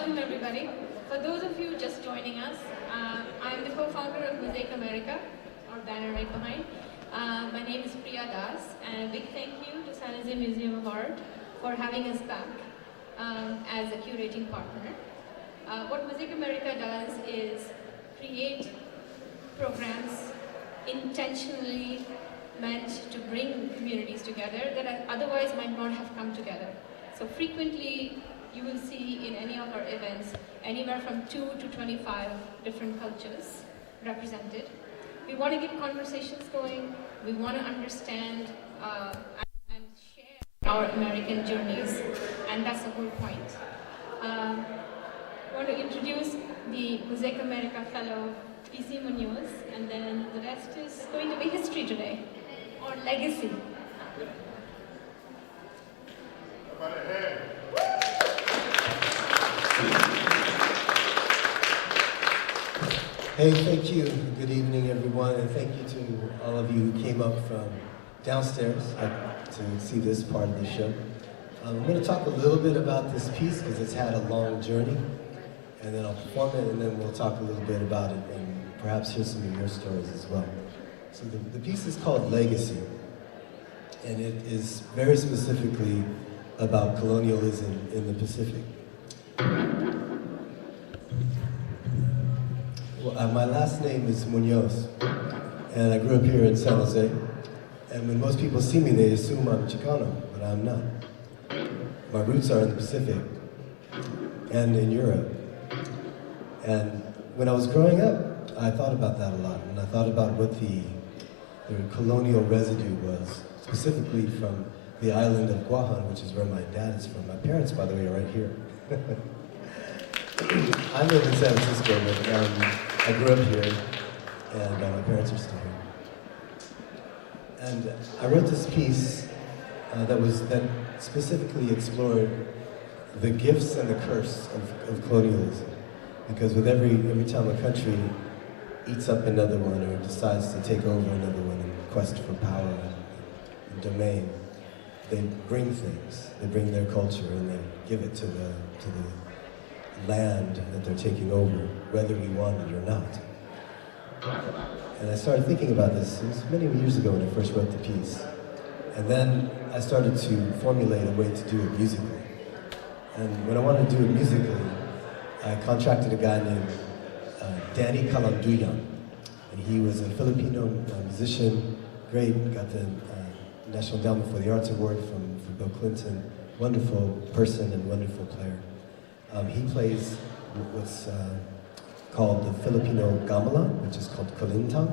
welcome everybody. For those of you just joining us, I'm the co-founder of Mosaic America, our banner right behind. My name is Priya Das, and a big thank you to San Jose Museum of Art for having us back as a curating partner. What Mosaic America does is create programs intentionally meant to bring communities together that otherwise might not have come together. So frequently, you will see in any of our events anywhere from 2 to 25 different cultures represented. We want to get conversations going. We want to understand and share our American journeys, and that's the whole point. I want to introduce the Mosaic America fellow, PC Muñoz, and then the rest is going to be history today, or legacy. Hey, thank you. Good evening, everyone, and thank you to all of you who came up from downstairs to see this part of the show. I'm going to talk a little bit about this piece because it's had a long journey, and then I'll perform it, and then we'll talk a little bit about it and perhaps hear some of your stories as well. So the piece is called Legacy, and it is very specifically about colonialism in the Pacific. Well, my last name is Muñoz, and I grew up here in San Jose. And when most people see me, they assume I'm Chicano, but I'm not. My roots are in the Pacific and in Europe. And when I was growing up, I thought about that a lot, and I thought about what the colonial residue was, specifically from the island of Guahan, which is where my dad is from. My parents, by the way, are right here. I live in San Francisco, but I grew up here, and my parents are still here. And I wrote this piece that specifically explored the gifts and the curse of colonialism. Because with every time a country eats up another one or decides to take over another one in quest for power and domain, they bring things. They bring their culture and they give it to the land that they're taking over, whether we want it or not. And I started thinking about this. It was many years ago when I first wrote the piece. And then I started to formulate a way to do it musically. And when I wanted to do it musically, I contracted a guy named Danny Calanduyan. And he was a Filipino musician, great, got the National Endowment for the Arts Award from Bill Clinton. Wonderful person and wonderful player. He plays what's called the Filipino gamelan, which is called kolintang.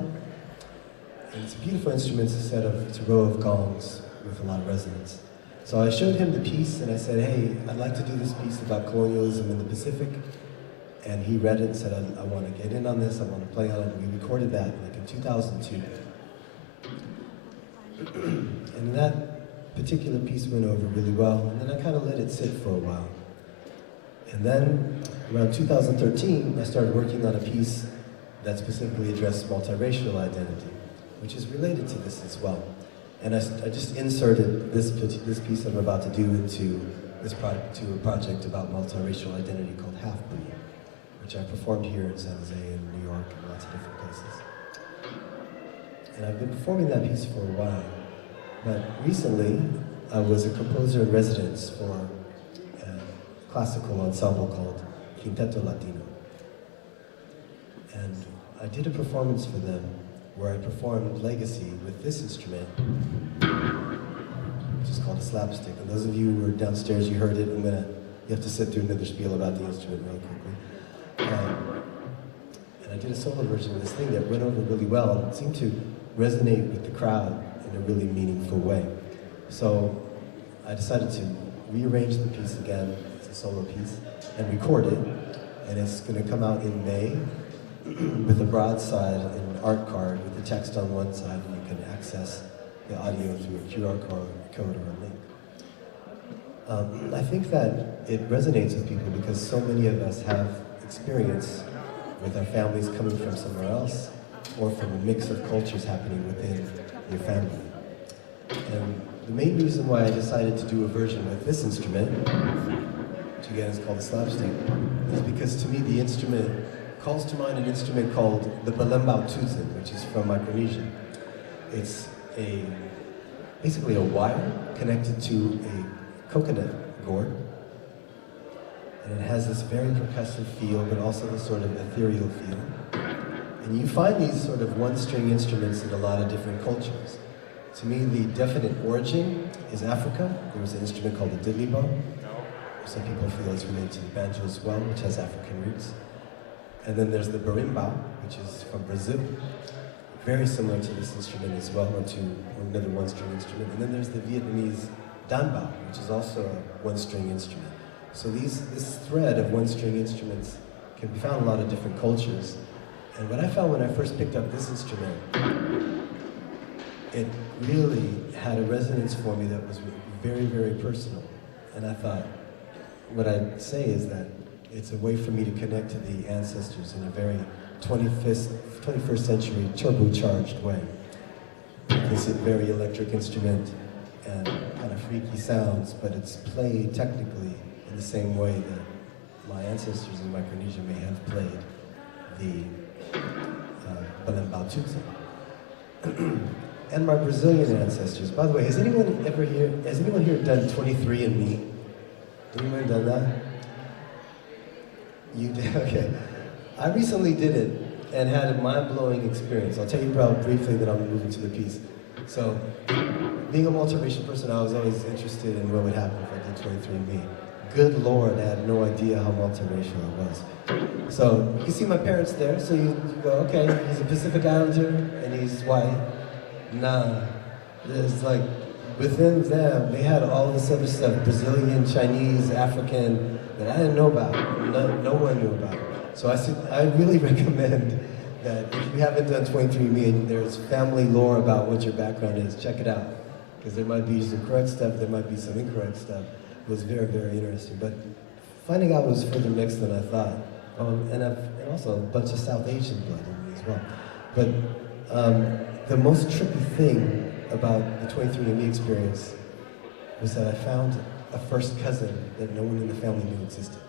And it's a beautiful instrument. It's a row of gongs with a lot of resonance. So I showed him the piece and I said, hey, I'd like to do this piece about colonialism in the Pacific. And he read it and said, I want to get in on this, I want to play on it. And we recorded that like in 2002. And that particular piece went over really well. And then I kind of let it sit for a while. And then, around 2013, I started working on a piece that specifically addressed multiracial identity, which is related to this as well. And I just inserted this piece I'm about to do into a project about multiracial identity called Half-Breed, which I performed here in San Jose and New York and lots of different places. And I've been performing that piece for a while. But recently, I was a composer in residence for classical ensemble called Quinteto Latino. And I did a performance for them where I performed Legacy with this instrument, which is called a slapstick. And those of you who were downstairs, you heard it. You have to sit through another spiel about the instrument really quickly. And I did a solo version of this thing that went over really well and seemed to resonate with the crowd in a really meaningful way. So I decided to rearrange the piece again. A solo piece, and record it, and it's going to come out in May with a broadside and an art card with the text on one side, and you can access the audio through a QR code or a link. I think that it resonates with people because so many of us have experience with our families coming from somewhere else, or from a mix of cultures happening within your family. And the main reason why I decided to do a version with this instrument which again is called the slapstick, is because to me the instrument calls to mind an instrument called the balembao tuzin, which is from Micronesia. It's basically a wire connected to a coconut gourd, and it has this very percussive feel, but also this sort of ethereal feel. And you find these sort of one-string instruments in a lot of different cultures. To me, the definite origin is Africa. There was an instrument called the diddley-bow. Some people feel it's related to the banjo as well, which has African roots. And then there's the berimbau, which is from Brazil. Very similar to this instrument as well, or to another one-string instrument. And then there's the Vietnamese danbao, which is also a one-string instrument. So this thread of one-string instruments can be found in a lot of different cultures. And what I found when I first picked up this instrument, it really had a resonance for me that was very, very personal. And I thought, what I'd say is that it's a way for me to connect to the ancestors in a very 21st century turbocharged way. It's a very electric instrument and kind of freaky sounds, but it's played technically in the same way that my ancestors in Micronesia may have played the balembao tuzin. And my Brazilian ancestors. By the way, has anyone here done 23andMe? Anyone done that? You did? Okay. I recently did it and had a mind-blowing experience. I'll tell you about briefly, then I'm moving to the piece. So, being a multiracial person, I was always interested in what would happen if I did 23andMe. Good Lord, I had no idea how multiracial I was. So, you can see my parents there, so you go, okay, he's a Pacific Islander and he's white. Nah, there's like, within them, they had all this other stuff, Brazilian, Chinese, African, that I didn't know about, no one knew about. So I really recommend that if you haven't done 23andMe and there's family lore about what your background is, check it out. Because there might be some correct stuff, there might be some incorrect stuff. It was very, very interesting. But finding out was further mixed than I thought. And also a bunch of South Asian blood in me as well. But the most trippy thing about the 23andMe experience was that I found a first cousin that no one in the family knew existed.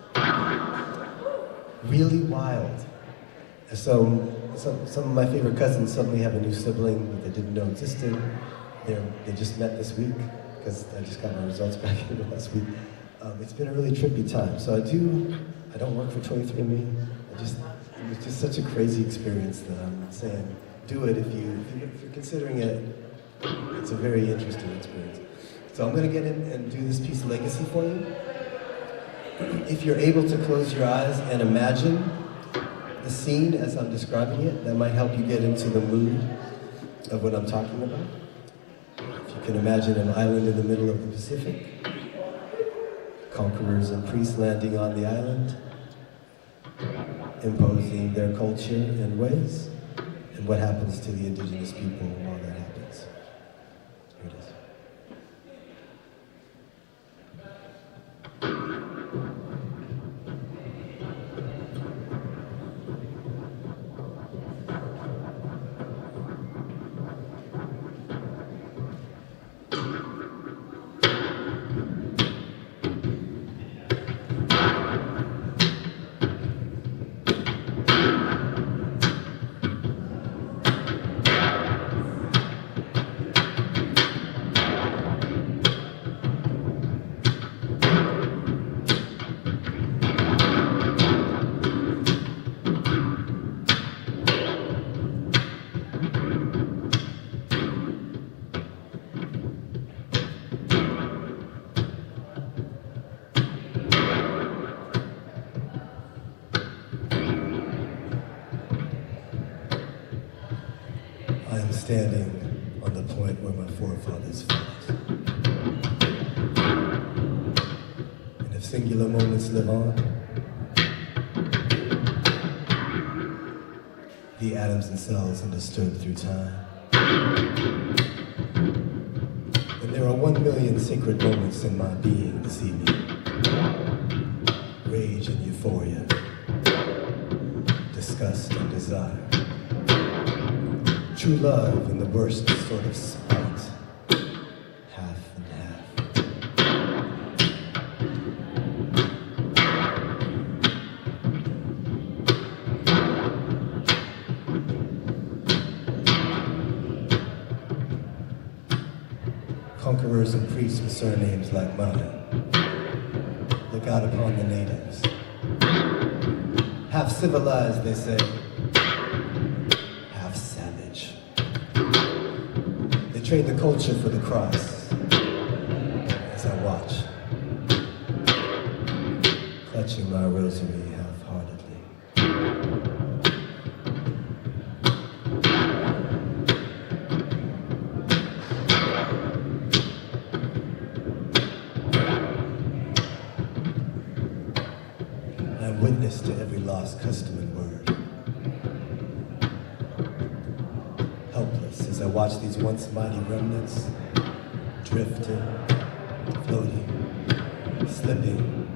Really wild. So some of my favorite cousins suddenly have a new sibling that they didn't know existed. They just met this week, because I just got my results back in last week. It's been a really trippy time. So I don't work for 23andMe. It was just such a crazy experience that I'm saying, do it if you're considering it. It's a very interesting experience. So I'm going to get in and do this piece, Legacy, for you. If you're able to close your eyes and imagine the scene as I'm describing it, that might help you get into the mood of what I'm talking about. If you can imagine an island in the middle of the Pacific, conquerors and priests landing on the island, imposing their culture and ways, and what happens to the indigenous people while that happens. Here it is. Standing on the point where my forefathers fought. And if singular moments live on, the atoms and cells understood through time. And there are 1 million sacred moments in my being this evening. Rage and euphoria, disgust and desire. True love in the worst sort of spite, half and half. conquerors and priests with surnames like mine. Look out upon the natives. Half civilized, they say, half savage. They trade the culture for the cross as I watch, clutching my rosary half-heartedly. I'm witness to every lost custom and word. Helpless as I watch these once mighty remnants drifting, floating, slipping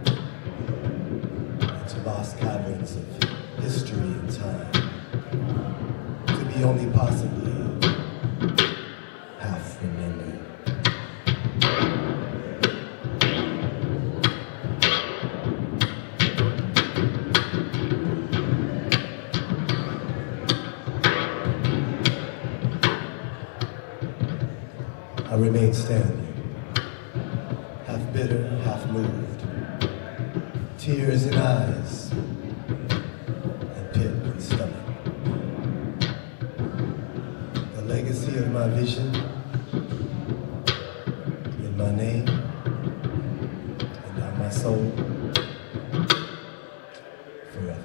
into lost caverns of history and time, to be only possibly half remembered. I remain standing, half bitter, half moved, tears in eyes, and pit in stomach. The legacy of my vision, in my name, and on my soul, forever.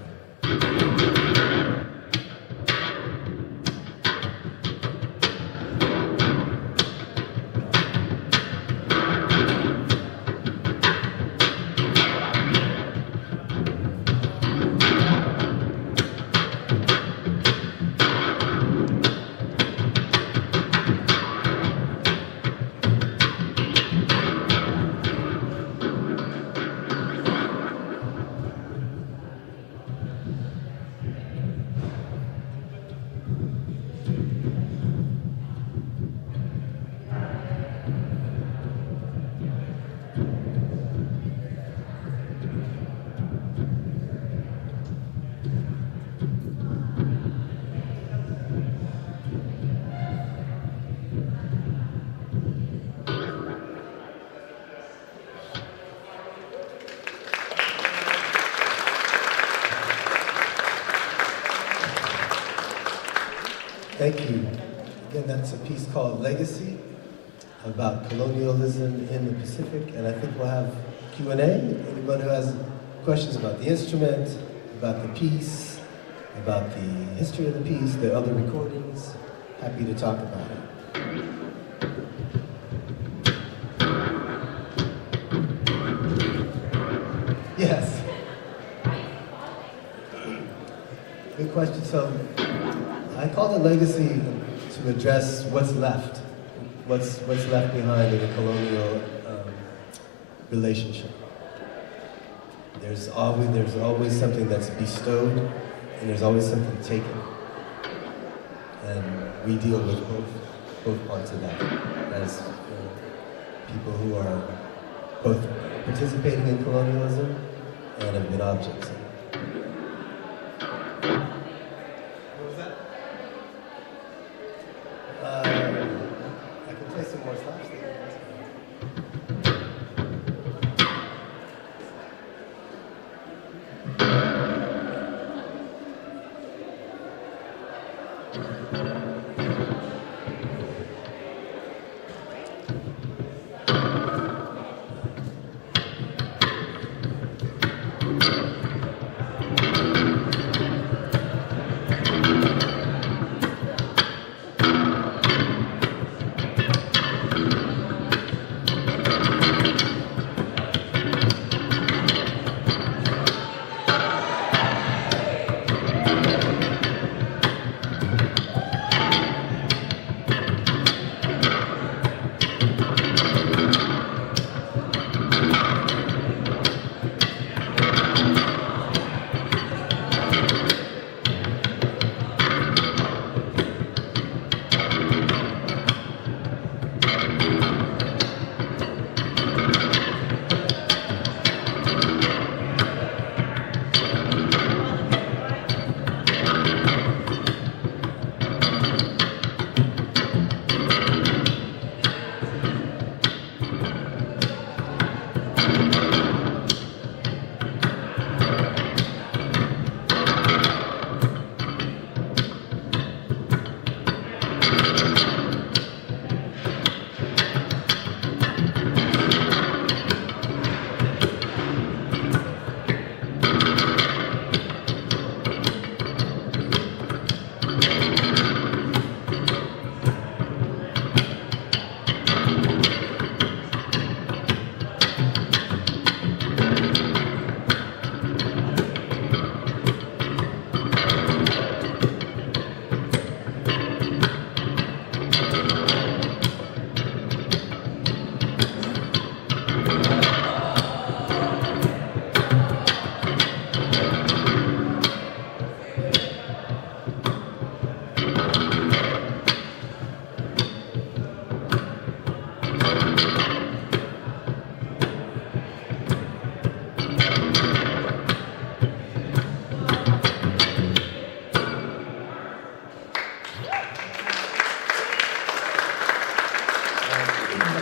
Thank you. Again, that's a piece called Legacy, about colonialism in the Pacific, and I think we'll have Q&A. Anyone who has questions about the instrument, about the piece, about the history of the piece, the other recordings, happy to talk about it. Yes. Good question. So, I call it legacy to address what's left, what's left behind in a colonial relationship. There's always something that's bestowed, and there's always something taken, and we deal with both parts of that as people who are both participating in colonialism and have been objects of it. I can play some more slaps.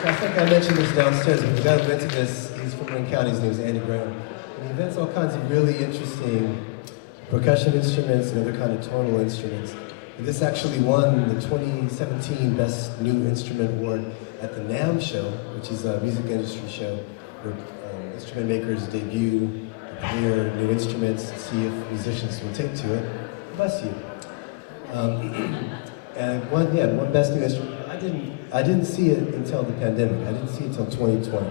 I think I mentioned this downstairs, but the guy who invented this, he's from Marin County, his name is Andy Graham. And he invents all kinds of really interesting percussion instruments and other kind of tonal instruments. And this actually won the 2017 Best New Instrument Award at the NAMM show, which is a music industry show where instrument makers debut, premiere new instruments, to see if musicians will take to it. Bless you. And one Best New Instrument. I didn't see it until the pandemic. I didn't see it until 2020.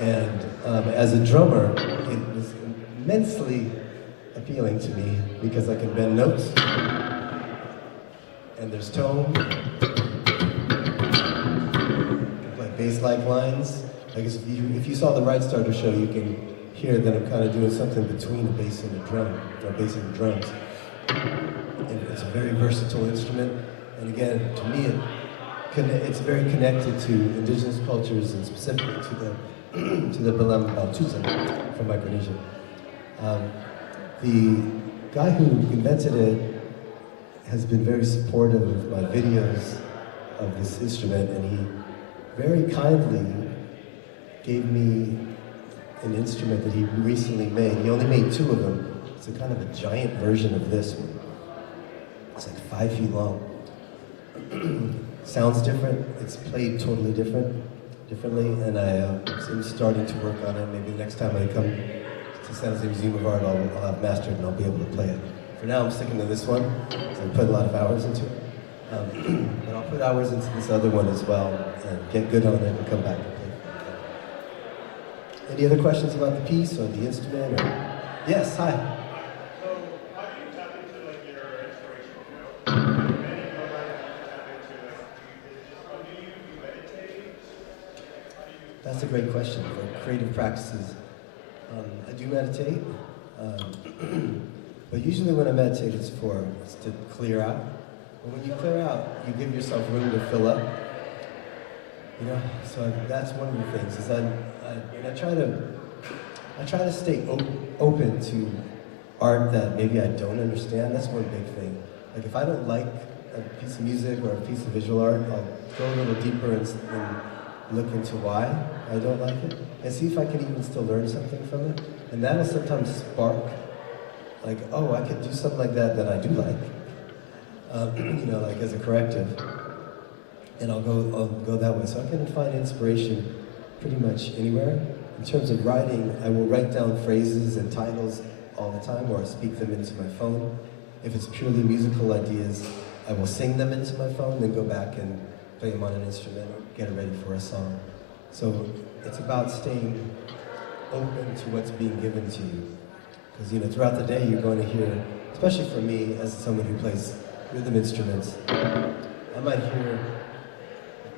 And as a drummer, it was immensely appealing to me because I can bend notes, and there's tone. I can play bass-like lines. I guess if you saw the RIGHTSTARTER show, you can hear that I'm kind of doing something between a bass and a drum, or bass and the drums. And it's a very versatile instrument, and again, to me, it's very connected to indigenous cultures and specifically to the Bilam Baltuza from Micronesia. The guy who invented it has been very supportive of my videos of this instrument, and he very kindly gave me an instrument that he recently made. He only made 2 of them. It's a kind of a giant version of this one. It's like 5 feet long. Sounds different. It's played totally differently, and I'm starting to work on it. Maybe the next time I come to San Jose Museum of Art, I'll have mastered and I'll be able to play it. For now, I'm sticking to this one, so I put a lot of hours into it. But I'll put hours into this other one as well, and get good on it and come back and play it. Any other questions about the piece or the instrument? Or... Yes, hi. So, how do you tap into like your inspiration? Many tap into do you meditate? That's a great question for creative practices. I do meditate, but usually when I meditate, it's to clear out. But when you clear out, you give yourself room to fill up. You know, so that's one of the things. Is I try to stay open to art that maybe I don't understand. That's one big thing. Like if I don't like a piece of music or a piece of visual art, I'll go a little deeper and look into why I don't like it, and see if I can even still learn something from it. And that'll sometimes spark, like, oh, I could do something like that I do like, you know, like as a corrective. And I'll go that way. So I can find inspiration pretty much anywhere. In terms of writing, I will write down phrases and titles all the time, or I speak them into my phone. If it's purely musical ideas, I will sing them into my phone, then go back and play them on an instrument or get it ready for a song. So it's about staying open to what's being given to you. Because, you know, throughout the day you're going to hear, especially for me as someone who plays rhythm instruments, I might hear,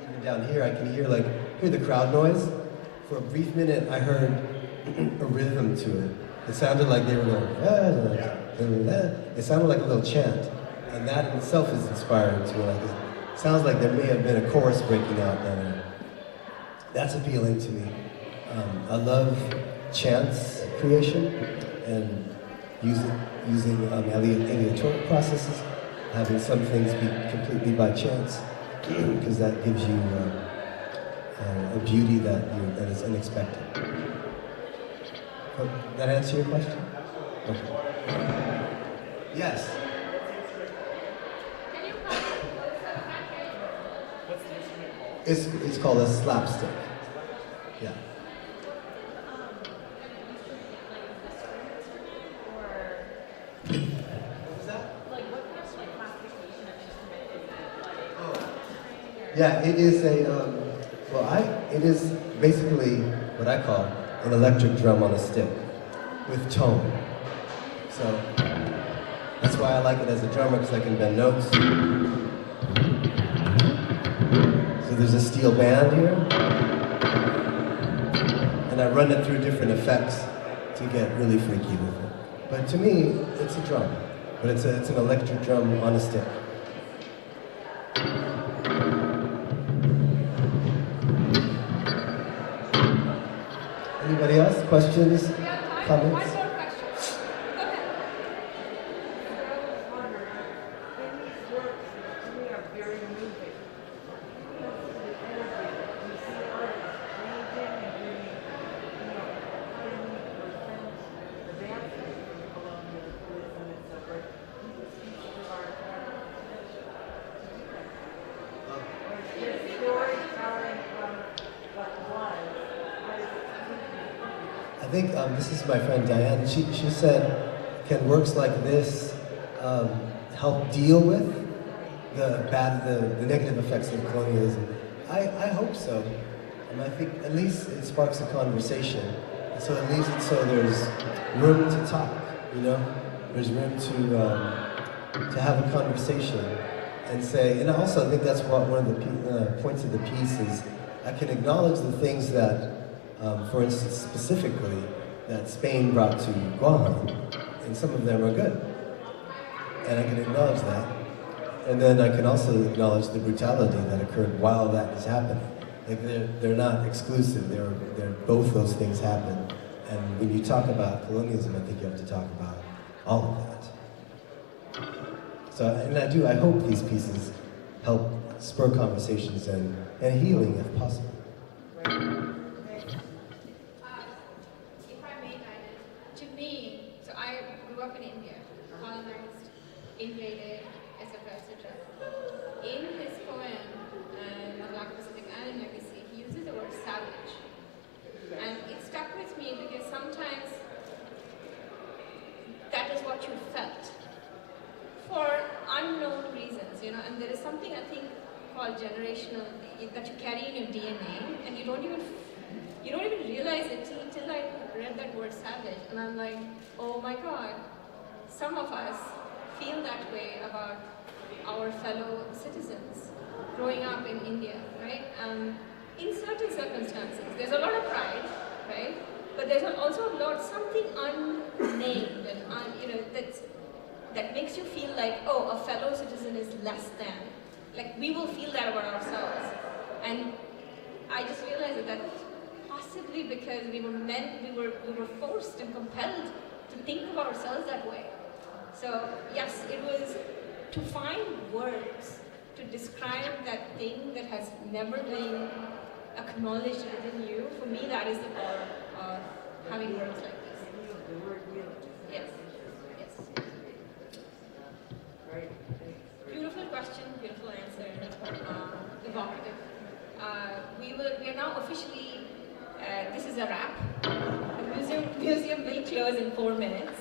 even down here, I can hear the crowd noise. For a brief minute I heard a rhythm to it. It sounded like they were going, it sounded like a little chant. And that in itself is inspiring to me. Like, it sounds like there may have been a chorus breaking out down there. That's appealing to me. I love chants creation and using aleatoric processes, having some things be completely by chance, because that gives you a beauty that is unexpected. Oh, that answer your question? Okay. Yes. It's called a slapstick. Yeah. What was that? Like what kind of like classification of instrument is it? Like, yeah, it is it is basically what I call an electric drum on a stick with tone. So that's why I like it as a drummer, because I can bend notes. So there's a steel band here, and I run it through different effects to get really freaky with it. But to me, it's a drum, but it's an electric drum on a stick. Anybody else? Questions? Comments? One more question. Go ahead. in these works, to me, are very moving. The energy, the think this is my friend Diane. She said, can works like this help deal with the negative effects of colonialism? I hope so. And I think at least it sparks a conversation. So it leaves it so there's room to talk, you know? There's room to have a conversation and say, and also I think that's what one of the points of the piece is, I can acknowledge the things that, for instance, specifically, that Spain brought to Guam, and some of them are good. And I can acknowledge that. And then I can also acknowledge the brutality that occurred while that was happening. Like they're not exclusive, they're both those things happen. And when you talk about colonialism, I think you have to talk about all of that. So, and I hope these pieces help spur conversations and healing if possible. If I may, Diana, to me, so I grew up in India, colonized, invaded, etc., etc. In his poem, The Black Pacific Island Legacy, he uses the word savage. And it stuck with me because sometimes that is what you felt for unknown reasons, you know, and there is something I think called generational that you carry in your DNA, and you don't even realize it till I read that word savage, and I'm like, oh my God, some of us feel that way about our fellow citizens growing up in India, right? In certain circumstances, there's a lot of pride, right? But there's also a lot, something unnamed and that makes you feel like, oh, a fellow citizen is less than. Like, we will feel that about ourselves. And I just realized that possibly because we were forced and compelled to think of ourselves that way. So yes, it was to find words to describe that thing that has never been acknowledged within you. For me, that is the power of having words like this. Yes. Yes. Beautiful question, beautiful answer, evocative. We are now officially, this is a wrap. The museum will close in 4 minutes.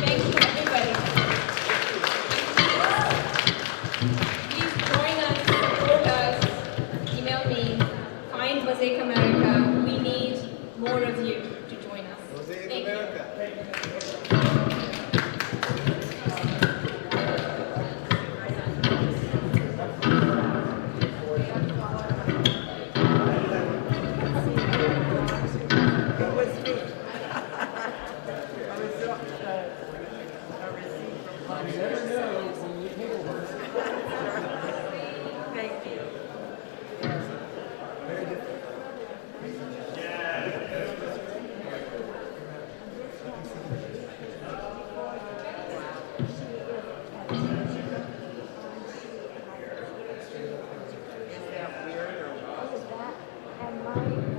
Thank you, everybody. Please join us, support us, email me, find Mosaic America. We need more of you to join us. Mosaic Thank America. And my